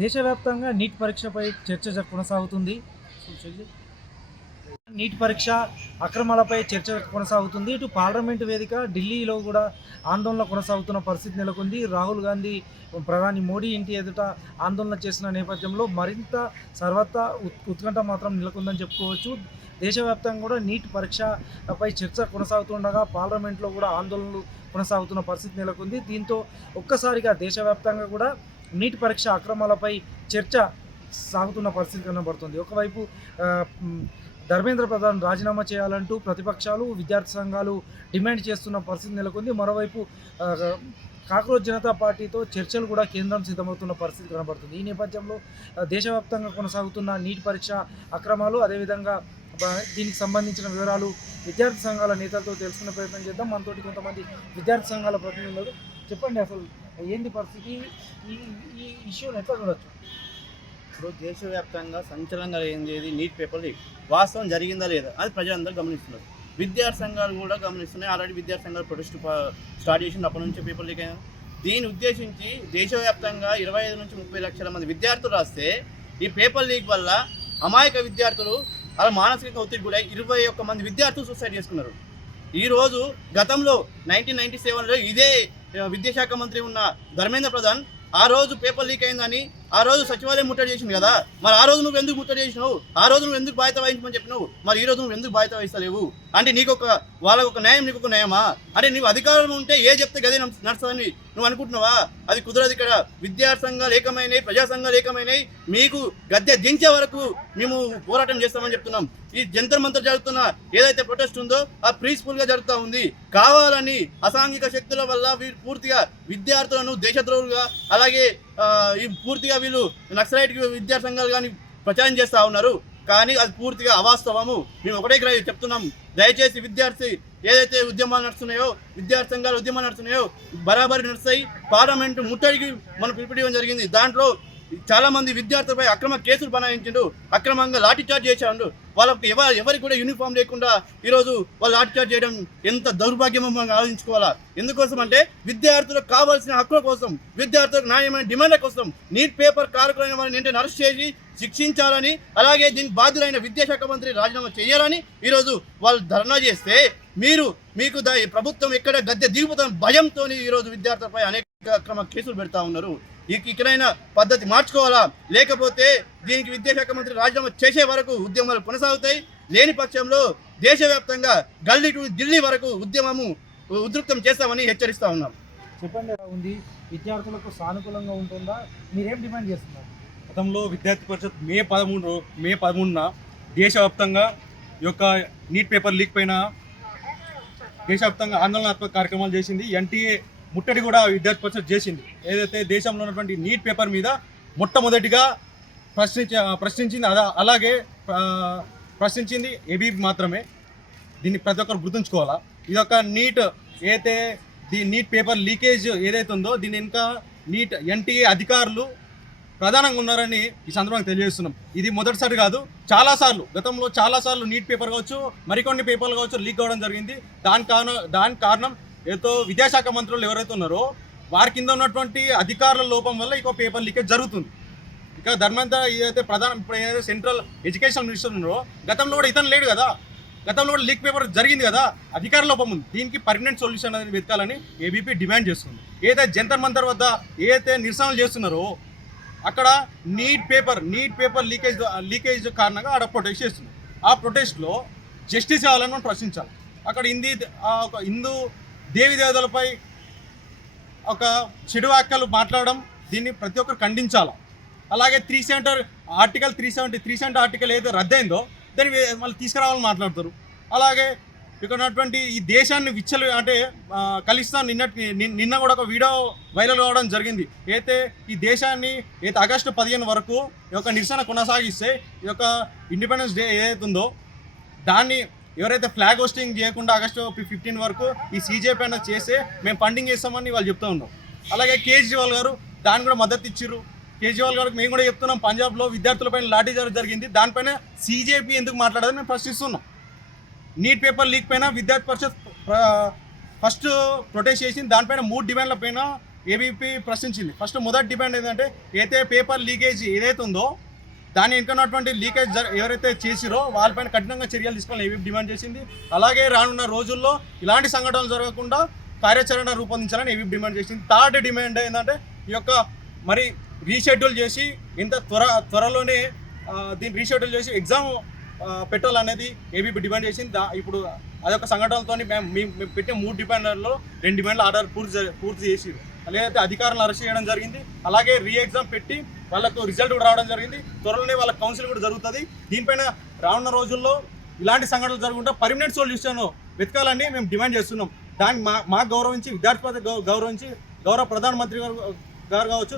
దేశవ్యాప్తంగా నీట్ పరీక్షపై చర్చ కొనసాగుతుంది. నీట్ పరీక్ష అక్రమాలపై చర్చ కొనసాగుతుంది. ఇటు పార్లమెంటు వేదిక ఢిల్లీలో కూడా ఆందోళన కొనసాగుతున్న పరిస్థితి నెలకొంది. రాహుల్ గాంధీ ప్రధాని మోడీ ఇంటి ఎదుట ఆందోళన చేసిన నేపథ్యంలో మరింత సర్వత్రా ఉత్కంఠ మాత్రం నెలకొందని చెప్పుకోవచ్చు. దేశవ్యాప్తంగా కూడా నీట్ పరీక్షపై చర్చ కొనసాగుతుండగా పార్లమెంట్లో కూడా ఆందోళనలు కొనసాగుతున్న పరిస్థితి నెలకొంది. దీంతో ఒక్కసారిగా దేశవ్యాప్తంగా కూడా నీట్ పరీక్ష అక్రమాలపై చర్చ సాగుతున్న పరిస్థితి కనబడుతుంది. ఒకవైపు ధర్మేంద్ర ప్రధాన్ రాజీనామా చేయాలంటూ ప్రతిపక్షాలు విద్యార్థి సంఘాలు డిమాండ్ చేస్తున్న పరిస్థితి నెలకొంది. మరోవైపు కాక్రోచ్ జనతా పార్టీతో చర్చలు కూడా కేంద్రం సిద్ధమవుతున్న పరిస్థితి కనబడుతుంది. ఈ నేపథ్యంలో దేశవ్యాప్తంగా కొనసాగుతున్న నీట్ పరీక్ష అక్రమాలు, అదేవిధంగా దీనికి సంబంధించిన వివరాలు విద్యార్థి సంఘాల నేతలతో తెలుసుకునే ప్రయత్నం చేద్దాం. మనతోటి కొంతమంది విద్యార్థి సంఘాల ప్రతినిధులు. చెప్పండి, అసలు ఏంటి పరిస్థితి, ఈ ఇష్యూని ఎట్లా చూడొచ్చు? ఇప్పుడు దేశవ్యాప్తంగా సంచలనంగా ఏంది నీట్ పేపర్ లీక్. వాస్తవం జరిగిందా లేదా అది ప్రజలందరూ గమనిస్తున్నారు. విద్యార్థి సంఘాలు కూడా గమనిస్తున్నాయి. ఆల్రెడీ విద్యార్థి సంఘాలు ప్రొటెస్ట్ స్టార్ట్ చేసింది, అప్పటి నుంచి పేపర్ లీక్ అయినా. దీన్ని ఉద్దేశించి దేశవ్యాప్తంగా 25 నుంచి 30 లక్షల మంది విద్యార్థులు రాస్తే ఈ పేపర్ లీక్ వల్ల అమాయక విద్యార్థులు అలా మానసిక ఒత్తిడి కూడా 21 మంది విద్యార్థులు సూసైడ్ చేసుకున్నారు. ఈరోజు గతంలో 1997లో ఇదే విద్యాశాఖ మంత్రి ఉన్న ధర్మేంద్ర ప్రధాన్ ఆ రోజు పేపర్ లీక్ అయిందని ఆ రోజు సచివాలయం ముట్టడి చేసింది కదా. మరి ఆ రోజు నువ్వు ఎందుకు ముట్టడి చేసినావు? ఆ రోజు నువ్వు ఎందుకు బాధ్యత వహించమని చెప్పినావు? మరి ఈ రోజు నువ్వు ఎందుకు బాధ్యత వహిస్తలేవు? అంటే వాళ్ళకు ఒక న్యాయం, నీకు ఒక న్యాయమా? అంటే నీకు అధికారం ఉంటే ఏ చెప్తే గదే నడుస్తుందని నువ్వు అనుకుంటున్నావా? అది కుదరదు. ఇక్కడ విద్యార్థి సంఘాలు ఏకమైనవి, ప్రజా సంఘాలు ఏకమైనవి. మీకు గద్దె దించే వరకు మేము పోరాటం చేస్తామని చెప్తున్నాం. ఈ జంతర్ మంతర్ జరుగుతున్న ఏదైతే ప్రొటెస్ట్ ఉందో అది పీస్ఫుల్గా జరుగుతూ ఉంది. కావాలని అసాంఘిక శక్తుల వల్ల వీరు పూర్తిగా విద్యార్థులను దేశద్రోహులుగా, అలాగే ఈ పూర్తిగా వీళ్ళు నక్సలైట్ విద్యార్థి సంఘాలు కానీ ప్రచారం చేస్తూ ఉన్నారు. కానీ అది పూర్తిగా అవాస్తవము. మేము ఒకటే చెప్తున్నాం, దయచేసి విద్యార్థి ఏదైతే ఉద్యమాలు నడుస్తున్నాయో, విద్యార్థి సంఘాలు ఉద్యమాలు నడుస్తున్నాయో బరాబరి నడుస్తాయి. పార్లమెంటు ముట్టడికి మనం పిలుపునివ్వడం జరిగింది. దాంట్లో చాలా మంది విద్యార్థులపై అక్రమ కేసులు బనాయించిండు, అక్రమంగా లాఠీచార్జ్ చేశాడు. వాళ్ళకి ఎవరికి కూడా యూనిఫామ్ లేకుండా ఈరోజు వాళ్ళు లాఠీచార్జ్ చేయడం ఎంత దౌర్భాగ్యమో మనం ఆలోచించుకోవాలా. ఎందుకోసం అంటే విద్యార్థులకు కావాల్సిన హక్కుల కోసం, విద్యార్థులకు న్యాయమైన డిమాండ్ల కోసం నీట్ పేపర్ కారకులైన వారిని వెంటనే అరెస్ట్ చేసి శిక్షించాలని, అలాగే దీనికి బాధ్యులైన విద్యాశాఖ మంత్రి రాజీనామా చేయాలని ఈరోజు వాళ్ళు ధర్నా చేస్తే మీకు ప్రభుత్వం ఎక్కడ గద్దె దిగిపోతున్న భయంతో ఈరోజు విద్యార్థులపై అనేక అక్రమ కేసులు పెడతా ఉన్నారు. ఇకనైనా పద్ధతి మార్చుకోవాలా, లేకపోతే దీనికి విద్యాశాఖ మంత్రి రాజీనామా చేసే వరకు ఉద్యమాలు కొనసాగుతాయి. లేని పక్షంలో దేశవ్యాప్తంగా గల్లీ టు ఢిల్లీ వరకు ఉద్యమము ఉధృతం చేస్తామని హెచ్చరిస్తా ఉన్నాం. చెప్పండి, ఉంది విద్యార్థులకు సానుకూలంగా ఉంటుందా? మీరేం డిమాండ్ చేస్తున్నారు? గతంలో విద్యార్థి పరిషత్ మే 13న దేశవ్యాప్తంగా ఈ యొక్క నీట్ పేపర్ లీక్ పైన దేశవ్యాప్తంగా ఆందోళనాత్మక కార్యక్రమాలు చేసింది. ఎన్టీఏ ముట్టడి కూడా విద్యార్థి పరిషత్ చేసింది. ఏదైతే దేశంలో ఉన్నటువంటి నీట్ పేపర్ మీద మొట్టమొదటిగా ప్రశ్నించింది, అలాగే ప్రశ్నించింది ఏబీపీ మాత్రమే. దీన్ని ప్రతి ఒక్కరు గుర్తుంచుకోవాలా. ఇది ఒక నీట్ పేపర్ లీకేజ్ ఏదైతే ఉందో దీని ఇంకా ఎన్టీఏ అధికారులు ప్రధానంగా ఉన్నారని ఈ సందర్భంగా తెలియజేస్తున్నాం. ఇది మొదటిసారి కాదు, గతంలో చాలాసార్లు నీట్ పేపర్ కావచ్చు, మరికొన్ని పేపర్లు కావచ్చు లీక్ అవ్వడం జరిగింది. దానికి కారణం ఏదో విద్యాశాఖ మంత్రులు ఎవరైతే ఉన్నారో వారి కింద ఉన్నటువంటి అధికారుల లోపం వల్ల ఇక పేపర్ లీకేజ్ జరుగుతుంది. ఇక ధర్మేంద్ర ఏదైతే ఇప్పుడు ఏదైతే సెంట్రల్ ఎడ్యుకేషన్ మినిస్టర్ ఉన్నారో గతంలో కూడా ఇతను లేడు కదా, గతంలో కూడా లీక్ పేపర్ జరిగింది కదా, అధికార లోపం ఉంది. దీనికి పర్మనెంట్ సొల్యూషన్ అనేది వెతకాలని ఏబీపీ డిమాండ్ చేస్తుంది. ఏదైతే జంతర్ మంతర్ వద్ద ఏదైతే నిరసనలు చేస్తున్నారో అక్కడ నీట్ పేపర్ లీకేజ్ కారణంగా ఆడ ప్రొటెస్ట్ చేస్తుంది. ఆ ప్రొటెస్ట్లో జస్టిస్ కావాలని మనం ప్రశ్నించాలి. అక్కడ ఒక హిందూ దేవతలపై ఒక చెడు వ్యాఖ్యలు మాట్లాడడం, దీన్ని ప్రతి ఒక్కరు ఖండించాలి. అలాగే 370 ఆర్టికల్ ఏదో రద్దయిందో దాన్ని మళ్ళీ తీసుకురావాలని మాట్లాడతారు. అలాగే ఇక్కడ ఉన్నటువంటి ఈ దేశాన్ని ఖలిస్తాన్ నిన్న కూడా ఒక వీడియో వైరల్ కావడం జరిగింది. అయితే ఈ దేశాన్ని ఆగస్టు 15 వరకు ఈ యొక్క నిరసన కొనసాగిస్తే ఈ యొక్క ఇండిపెండెన్స్ డే ఏదైతే ఉందో దాన్ని ఎవరైతే ఫ్లాగ్ హోస్టింగ్ చేయకుండా ఆగస్టు 15 వరకు ఈ సీజేపీ పైన చేస్తే మేము ఫండింగ్ చేస్తామని వాళ్ళు చెప్తూ ఉన్నాం. అలాగే కేజ్రీవాల్ గారు దాన్ని కూడా మద్దతు ఇచ్చారు. కేజ్రీవాల్ గారికి మేము కూడా చెప్తున్నాం, పంజాబ్లో విద్యార్థులపైన లాఠీచార్జ్ జరిగింది, దానిపైన సీజేపీ ఎందుకు మాట్లాడదని మేము ప్రశ్నిస్తున్నాం. నీట్ పేపర్ లీక్ పైన విద్యార్థి పరిషత్ ఫస్ట్ ప్రొటెస్ట్ చేసింది. దానిపైన 3 డిమాండ్ల పైన ఏబీపీ ప్రశ్నించింది. ఫస్ట్ మొదటి డిమాండ్ ఏంటంటే ఏదైతే పేపర్ లీకేజ్ ఏదైతే ఉందో దాని వెనుకన్నటువంటి లీకేజ్ ఎవరైతే చేసిరో వాళ్ళపైన కఠినంగా చర్యలు తీసుకోవాలని ఏబీపీ డిమాండ్ చేసింది. అలాగే రానున్న రోజుల్లో ఇలాంటి సంఘటనలు జరగకుండా కార్యాచరణ రూపొందించాలని ఏబీపీ డిమాండ్ చేసింది. థర్డ్ డిమాండ్ ఏంటంటే ఈ యొక్క మరి రీషెడ్యూల్ చేసి ఇంత త్వరలోనే దీన్ని రీషెడ్యూల్ చేసి ఎగ్జామ్ పెట్టాలనేది ఏబీపీ డిమాండ్ చేసింది. ఇప్పుడు అదొక సంఘటనలతో మేము పెట్టే 3 డిమాండ్లలో 2 డిమాండ్ల ఆర్డర్ పూర్తి చేసిరు. లేదంటే అధికారులను అరెస్ట్ చేయడం జరిగింది. అలాగే రీ ఎగ్జామ్ పెట్టి వాళ్ళకు రిజల్ట్ కూడా రావడం జరిగింది. త్వరలోనే వాళ్ళ కౌన్సిల్ కూడా జరుగుతుంది. దీనిపైన రానున్న రోజుల్లో ఇలాంటి సంఘటనలు జరగకుండా పర్మనెంట్ సొల్యూషన్ వెతకాలని మేము డిమాండ్ చేస్తున్నాం. దాన్ని మా గౌరవించి విద్యార్థి గౌరవించి గౌరవ ప్రధానమంత్రి గారు కావచ్చు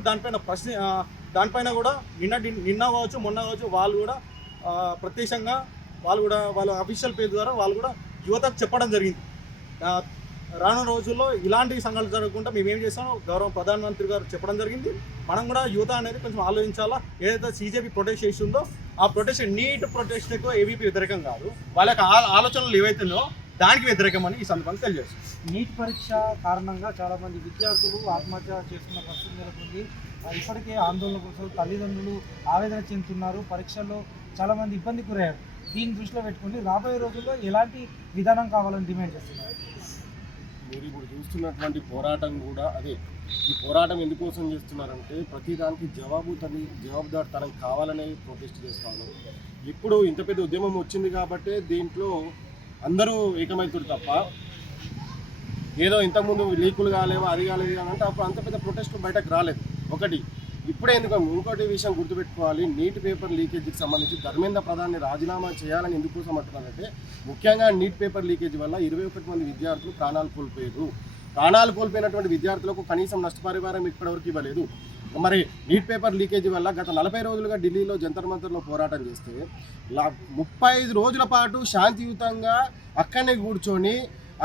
దానిపైన కూడా నిన్న కావచ్చు మొన్న కావచ్చు వాళ్ళు కూడా ప్రత్యక్షంగా వాళ్ళ అఫీషియల్ పేజ్ ద్వారా వాళ్ళు కూడా యువతకు చెప్పడం జరిగింది. రానున్న రోజుల్లో ఇలాంటి సంఘటనలు జరగకుండా మేము ఏం చేస్తామో గౌరవ ప్రధానమంత్రి గారు చెప్పడం జరిగింది. మనం కూడా యువత అనేది కొంచెం ఆలోచించాలా. ఏదైతే సీజేపీ ప్రొటెస్ట్ చేస్తుందో ఆ ప్రొటెస్ట్ నీట్ ప్రొటెస్ట్కు ఏబీపీ వ్యతిరేకం కాదు, వాళ్ళ యొక్క ఆలోచనలు ఏవైతుందో దానికి వ్యతిరేకమని ఈ సందర్భంగా తెలియజేస్తుంది. నీట్ పరీక్ష కారణంగా చాలామంది విద్యార్థులు ఆత్మహత్య చేసుకున్న పరిస్థితి నెలకొంది. ఇప్పటికే ఆందోళన కోసం తల్లిదండ్రులు ఆవేదన చెందుతున్నారు. పరీక్షల్లో చాలామంది ఇబ్బంది గురయ్యారు. దీన్ని దృష్టిలో పెట్టుకుని రాబోయే రోజుల్లో ఎలాంటి విధానం కావాలని డిమాండ్ చేస్తున్నారు? మీరు ఇప్పుడు చూస్తున్నటువంటి పోరాటం కూడా అదే. ఈ పోరాటం ఎందుకోసం చేస్తున్నారంటే ప్రతిదానికి జవాబుదారితనం కావాలనే ప్రొటెస్ట్ చేస్తా ఉన్నారు. ఇప్పుడు ఇంత పెద్ద ఉద్యమం వచ్చింది కాబట్టి దీంట్లో అందరూ ఏకమవుతారు తప్ప ఏదో ఇంతకుముందు లీకులు కాలేవో అది కాలేదు అంటే అప్పుడు అంత పెద్ద ప్రొటెస్ట్ బయటకు రాలేదు. ఒకటి ఇప్పుడే ఇంకోటి విషయం గుర్తుపెట్టుకోవాలి. నీట్ పేపర్ లీకేజీకి సంబంధించి ధర్మేంద్ర ప్రధాన్ని రాజీనామా చేయాలని ఎందుకోసం అంటున్నారంటే ముఖ్యంగా నీట్ పేపర్ లీకేజీ వల్ల 21 మంది విద్యార్థులు ప్రాణాలు కోల్పోయారు. ప్రాణాలు కోల్పోయినటువంటి విద్యార్థులకు కనీసం నష్టపరిహారం ఇప్పటివరకు ఇవ్వలేదు. మరి నీట్ పేపర్ లీకేజీ వల్ల గత 40 రోజులుగా ఢిల్లీలో జంతర్ మంతర్లో పోరాటం చేస్తే 35 రోజుల పాటు శాంతియుతంగా అక్కడనే కూర్చొని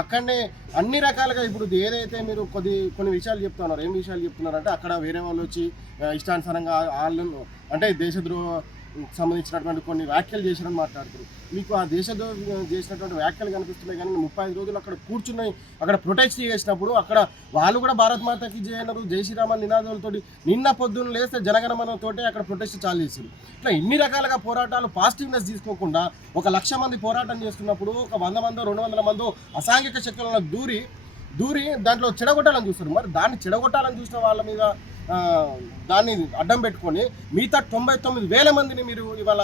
అక్కడనే అన్ని రకాలుగా ఇప్పుడు ఏదైతే మీరు కొన్ని విషయాలు చెప్తున్నారు, ఏం విషయాలు చెప్తున్నారంటే అక్కడ వేరే వాళ్ళు వచ్చి ఇష్టానుసారంగా వాళ్ళను అంటే దేశద్రోహ సంబంధించినటువంటి కొన్ని వ్యాఖ్యలు చేసినని మాట్లాడుతారు. మీకు ఆ దేశద్రోహం చేసినటువంటి వ్యాఖ్యలు కనిపిస్తున్నాయి. కానీ 35 రోజులు అక్కడ కూర్చున్నాయి, అక్కడ ప్రొటెస్ట్ చేసినప్పుడు అక్కడ వాళ్ళు కూడా భారత్ మాతకి జై అన్నారు, జై శ్రీరామ నినాదాలతో నిన్న పొద్దున్న లేస్తే జనగణమనతోటి అక్కడ ప్రొటెస్ట్ చాలు చేశారు. ఇట్లా ఇన్ని రకాలుగా పోరాటాలు పాజిటివ్నెస్ తీసుకోకుండా 1,00,000 మంది పోరాటం చేస్తున్నప్పుడు ఒక 100 మందో 200 మందో అసాంఘిక శక్తులను దూరి దాంట్లో చెడగొట్టాలని చూస్తారు. మరి దాన్ని చెడగొట్టాలని చూసిన వాళ్ళ మీద దాన్ని అడ్డం పెట్టుకొని మిగతా 99,000 మందిని మీరు ఇవాళ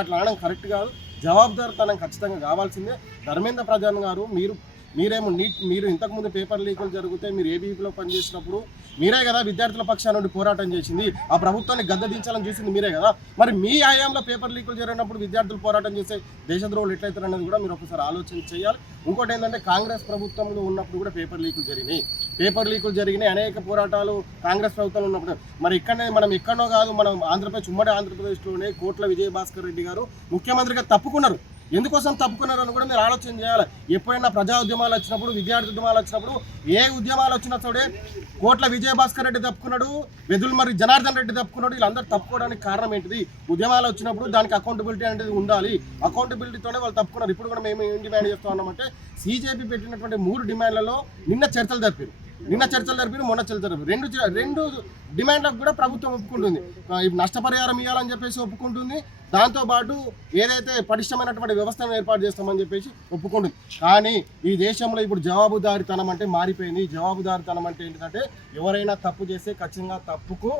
అట్లా అనడం కరెక్ట్ కాదు. జవాబుదారితనం ఖచ్చితంగా కావాల్సిందే. ధర్మేంద్ర ప్రధాన్ గారు మీరు ఇంతకుముందు పేపర్ లీకులు జరిగితే మీరు ఏబీపీలో పనిచేసినప్పుడు మీరే కదా విద్యార్థుల పక్షాన నుండి పోరాటం చేసింది, ఆ ప్రభుత్వాన్ని గద్దెదించాలని చూసింది మీరే కదా. మరి మీ హయాంలో పేపర్ లీకులు జరిగినప్పుడు విద్యార్థులు పోరాటం చేసే దేశద్రోహులు ఎట్లయితారన్నది కూడా మీరు ఒకసారి ఆలోచన చేయాలి. ఇంకోటి ఏంటంటే కాంగ్రెస్ ప్రభుత్వంలో ఉన్నప్పుడు కూడా పేపర్ లీకులు జరిగినాయి అనేక పోరాటాలు కాంగ్రెస్ ప్రభుత్వంలో ఉన్నప్పుడు. మరి మనం ఎక్కడో కాదు, మనం ఉమ్మడి ఆంధ్రప్రదేశ్లోనే కోట్ల విజయభాస్కర్ రెడ్డి గారు ముఖ్యమంత్రిగా తప్పుకున్నారు. ఎందుకోసం తప్పుకున్నారని కూడా మీరు ఆలోచన చేయాలి. ఎప్పుడైనా ప్రజా ఉద్యమాలు వచ్చినప్పుడు, విద్యార్థి ఉద్యమాలు వచ్చినప్పుడు, ఏ ఉద్యమాలు వచ్చినా సరే కోట్ల విజయభాస్కర్ రెడ్డి తప్పుకున్నాడు, వెదుల్మరి జనార్దన్ రెడ్డి తప్పుకున్నాడు. వీళ్ళందరూ తప్పుకోవడానికి కారణం ఏంటిది? ఉద్యమాలు వచ్చినప్పుడు దానికి అకౌంటబిలిటీ అనేది ఉండాలి. అకౌంటబిలిటీతోనే వాళ్ళు తప్పుకున్నారు. ఇప్పుడు కూడా మేము ఏం డిమాండ్ చేస్తూ ఉన్నామంటే సీజేపీ పెట్టినటువంటి 3 డిమాండ్లలో నిన్న చర్చలు జరిపారు, మొన్న చర్చలు జరిపారు. రెండు డిమాండ్లకు కూడా ప్రభుత్వం ఒప్పుకుంటుంది. నష్టపరిహారం ఇవ్వాలని చెప్పేసి ఒప్పుకుంటుంది. దాంతోపాటు ఏదైతే పటిష్టమైనటువంటి వ్యవస్థను ఏర్పాటు చేస్తామని చెప్పేసి ఒప్పుకుంటుంది. కానీ ఈ దేశంలో ఇప్పుడు జవాబుదారితనం అంటే మారిపోయింది. జవాబుదారితనం అంటే ఏంటంటే ఎవరైనా తప్పు చేస్తే ఖచ్చితంగా తప్పుకు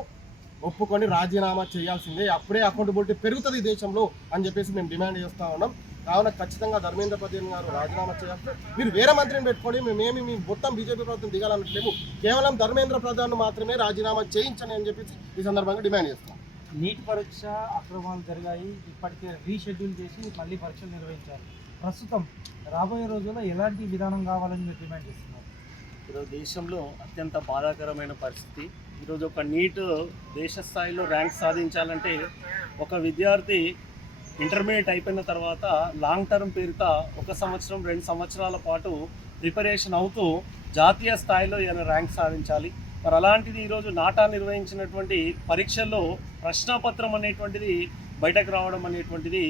ఒప్పుకొని రాజీనామా చేయాల్సిందే, అప్పుడే అకౌంటబిలిటీ పెరుగుతుంది దేశంలో అని చెప్పేసి మేము డిమాండ్ చేస్తూ ఉన్నాం. కావున ఖచ్చితంగా ధర్మేంద్ర ప్రధాన్ గారు రాజీనామా చేయాలి. మీరు వేరే మంత్రిని పెట్టుకొని మేమేమి మీ మొత్తం బీజేపీ ప్రభుత్వం దిగాలన్నట్లేము, కేవలం ధర్మేంద్ర ప్రధాన్ మాత్రమే రాజీనామా చేయించని అని చెప్పేసి ఈ సందర్భంగా డిమాండ్ చేస్తాం. నీట్ పరీక్ష అక్రమాలు జరిగాయి, ఇప్పటికే రీషెడ్యూల్ చేసి మళ్ళీ పరీక్షలు నిర్వహించారు. ప్రస్తుతం రాబోయే రోజుల్లో ఎలాంటి విధానం కావాలని మీరు డిమాండ్ చేస్తున్నారు? ఈరోజు దేశంలో అత్యంత బాధాకరమైన పరిస్థితి. ఈరోజు ఒక నీట్ దేశ స్థాయిలో ర్యాంక్ సాధించాలంటే ఒక విద్యార్థి ఇంటర్మీడియట్ అయిపోయిన తర్వాత లాంగ్ టర్మ్ పేరుతో 1 సంవత్సరం 2 సంవత్సరాల పాటు ప్రిపరేషన్ అవుతూ జాతీయ స్థాయిలో ఈయన ర్యాంక్ సాధించాలి. మరి అలాంటిది ఈరోజు నాటా నిర్వహించినటువంటి పరీక్షల్లో ప్రశ్నాపత్రం అనేటువంటిది బయటకు రావడం అనేటువంటిది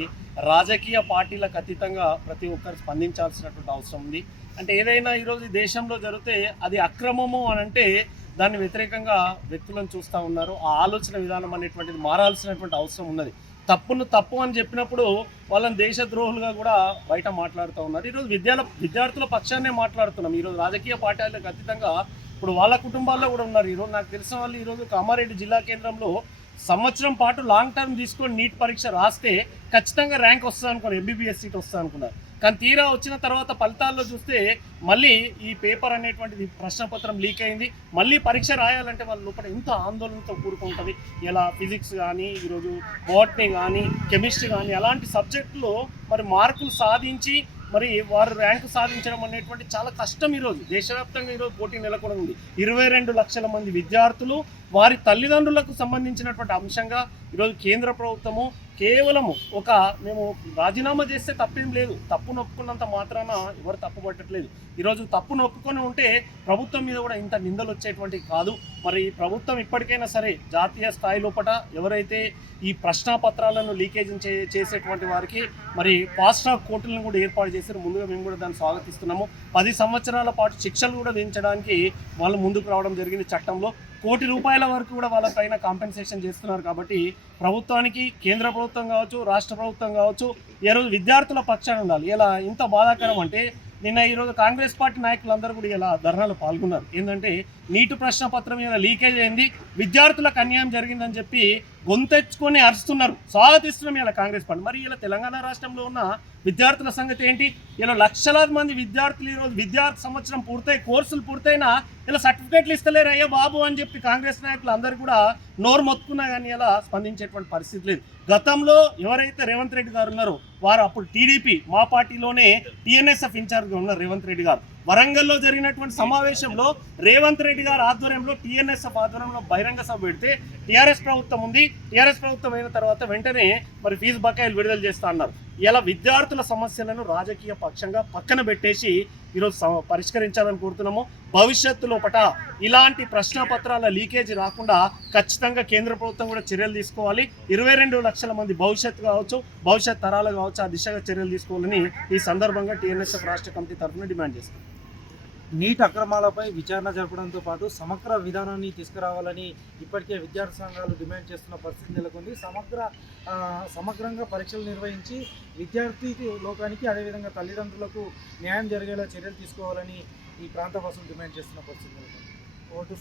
రాజకీయ పార్టీలకు అతీతంగా ప్రతి ఒక్కరు స్పందించాల్సినటువంటి అవసరం ఉంది. అంటే ఏదైనా ఈరోజు దేశంలో జరిగితే అది అక్రమము అని అంటే దాన్ని వ్యతిరేకంగా వ్యక్తులను చూస్తూ ఉన్నారు. ఆ ఆలోచన విధానం అనేటువంటిది మారాల్సినటువంటి అవసరం ఉన్నది. తప్పును తప్పు అని చెప్పినప్పుడు వాళ్ళని దేశద్రోహులుగా కూడా బయట మాట్లాడుతూ ఉన్నారు. ఈరోజు విద్యార్థుల పక్షాన్నే మాట్లాడుతున్నాం. ఈరోజు రాజకీయ పార్టీలకు అతీతంగా ఇప్పుడు వాళ్ళ కుటుంబాల్లో కూడా ఉన్నారు. ఈరోజు నాకు తెలిసిన వాళ్ళు ఈరోజు కామారెడ్డి జిల్లా కేంద్రంలో సంవత్సరం పాటు లాంగ్ టర్మ్ తీసుకొని నీట్ పరీక్ష రాస్తే ఖచ్చితంగా ర్యాంక్ వస్తుంది అనుకున్నారు, ఎంబీబీఎస్ సీట్ వస్తుంది అనుకున్నారు. కానీ తీరా వచ్చిన తర్వాత ఫలితాల్లో చూస్తే మళ్ళీ ఈ పేపర్ అనేటువంటిది ప్రశ్నపత్రం లీక్ అయింది. మళ్ళీ పరీక్ష రాయాలంటే వాళ్ళ లోపల ఎంత ఆందోళనతో కూడుకుంటుంది. ఇలా ఫిజిక్స్ కానీ, ఈరోజు బాటనీ కానీ, కెమిస్ట్రీ కానీ అలాంటి సబ్జెక్టులో మరి మార్కులు సాధించి మరి వారు ర్యాంకు సాధించడం అనేటువంటి చాలా కష్టం. ఈరోజు దేశవ్యాప్తంగా ఈరోజు పోటీ నెలకొని ఉంది. 22 లక్షల మంది విద్యార్థులు వారి తల్లిదండ్రులకు సంబంధించినటువంటి అంశంగా ఈరోజు కేంద్ర ప్రభుత్వము కేవలము మేము రాజీనామా చేస్తే తప్పేం లేదు, తప్పును ఒప్పుకున్నంత మాత్రాన ఎవరు తప్పు పట్టట్లేదు. ఈరోజు తప్పును ఒప్పుకొని ఉంటే ప్రభుత్వం మీద కూడా ఇంత నిందలు వచ్చేటువంటివి కాదు. మరి ప్రభుత్వం ఇప్పటికైనా సరే జాతీయ స్థాయి లోపల ఎవరైతే ఈ ప్రశ్నాపత్రాలను లీకేజింగ్ చేసేటువంటి వారికి మరి ఫాస్ట్ ట్రాక్ కోర్టులను కూడా ఏర్పాటు చేశారు. ముందుగా మేము కూడా దాన్ని స్వాగతిస్తున్నాము. 10 సంవత్సరాల పాటు శిక్షలు కూడా విధించడానికి వాళ్ళు ముందుకు రావడం జరిగింది. చట్టంలో ₹1 కోటి వరకు కూడా వాళ్ళపైన కాంపెన్సేషన్ చేస్తున్నారు. కాబట్టి ప్రభుత్వానికి, కేంద్ర ప్రభుత్వం కావచ్చు, రాష్ట్ర ప్రభుత్వం కావచ్చు, ఈరోజు విద్యార్థుల పక్షాన ఉండాలి. ఇలా ఇంత బాధాకరం అంటే ఈరోజు కాంగ్రెస్ పార్టీ నాయకులందరూ కూడా ఇలా ధర్నాలో పాల్గొన్నారు. ఏంటంటే నీటు ప్రశ్న పత్రం ఇలా లీకేజ్ అయింది, విద్యార్థులకు అన్యాయం జరిగిందని చెప్పి గొంతెచ్చుకొని అరుస్తున్నారు. స్వాగతిస్తున్నాం ఇలా కాంగ్రెస్ పార్టీ. మరి ఇలా తెలంగాణ రాష్ట్రంలో ఉన్న విద్యార్థుల సంగతి ఏంటి? ఇలా లక్షలాది మంది విద్యార్థులు ఈరోజు విద్యార్థి సంవత్సరం పూర్తయి, కోర్సులు పూర్తయినా ఇలా సర్టిఫికేట్లు ఇస్తలేరు అయ్యా బాబు అని చెప్పి కాంగ్రెస్ నాయకులు అందరూ కూడా నోరు మొత్తుకున్నా కానీ ఇలా స్పందించేటువంటి పరిస్థితి లేదు. గతంలో ఎవరైతే రేవంత్ రెడ్డి గారు ఉన్నారో వారు అప్పుడు టీడీపీ మా పార్టీలోనే టీఎన్ఎస్ఎఫ్ ఇన్ఛార్జ్గా ఉన్నారు రేవంత్ రెడ్డి గారు. వరంగల్లో జరిగినటువంటి సమావేశంలో రేవంత్ రెడ్డి గారు ఆధ్వర్యంలో టీఎన్ఎస్ఎఫ్ ఆధ్వర్యంలో బహిరంగ సభ పెడితే టీఆర్ఎస్ ప్రభుత్వం ఉంది. టీఆర్ఎస్ ప్రభుత్వం అయిన తర్వాత వెంటనే మరి ఫీజు బకాయిలు విడుదల చేస్తా అన్నారు. ఇలా విద్యార్థుల సమస్యలను రాజకీయ పక్షంగా పక్కన పెట్టేసి ఈరోజు పరిష్కరించాలని కోరుతున్నాము. భవిష్యత్తు లోపట ఇలాంటి ప్రశ్నపత్రాల లీకేజీ రాకుండా ఖచ్చితంగా కేంద్ర ప్రభుత్వం కూడా చర్యలు తీసుకోవాలి. 22 లక్షల మంది భవిష్యత్తు కావచ్చు, భవిష్యత్ తరాలు కావచ్చు, ఆ దిశగా చర్యలు తీసుకోవాలని ఈ సందర్భంగా టీఎన్ఎస్ఎఫ్ రాష్ట్ర కమిటీ తరఫున డిమాండ్ చేస్తాం. నీట్ అక్రమాలపై విచారణ జరపడంతో పాటు సమగ్ర విధానాన్ని తీసుకురావాలని ఇప్పటికే విద్యార్థి సంఘాలు డిమాండ్ చేస్తున్న పరిస్థితి నెలకొంది. సమగ్రంగా పరీక్షలు నిర్వహించి విద్యార్థి లోకానికి అదేవిధంగా తల్లిదండ్రులకు న్యాయం జరిగేలా చర్యలు తీసుకోవాలని ఈ ప్రాంత వాసులు డిమాండ్ చేస్తున్న పరిస్థితి నెలకొంది. ఓటు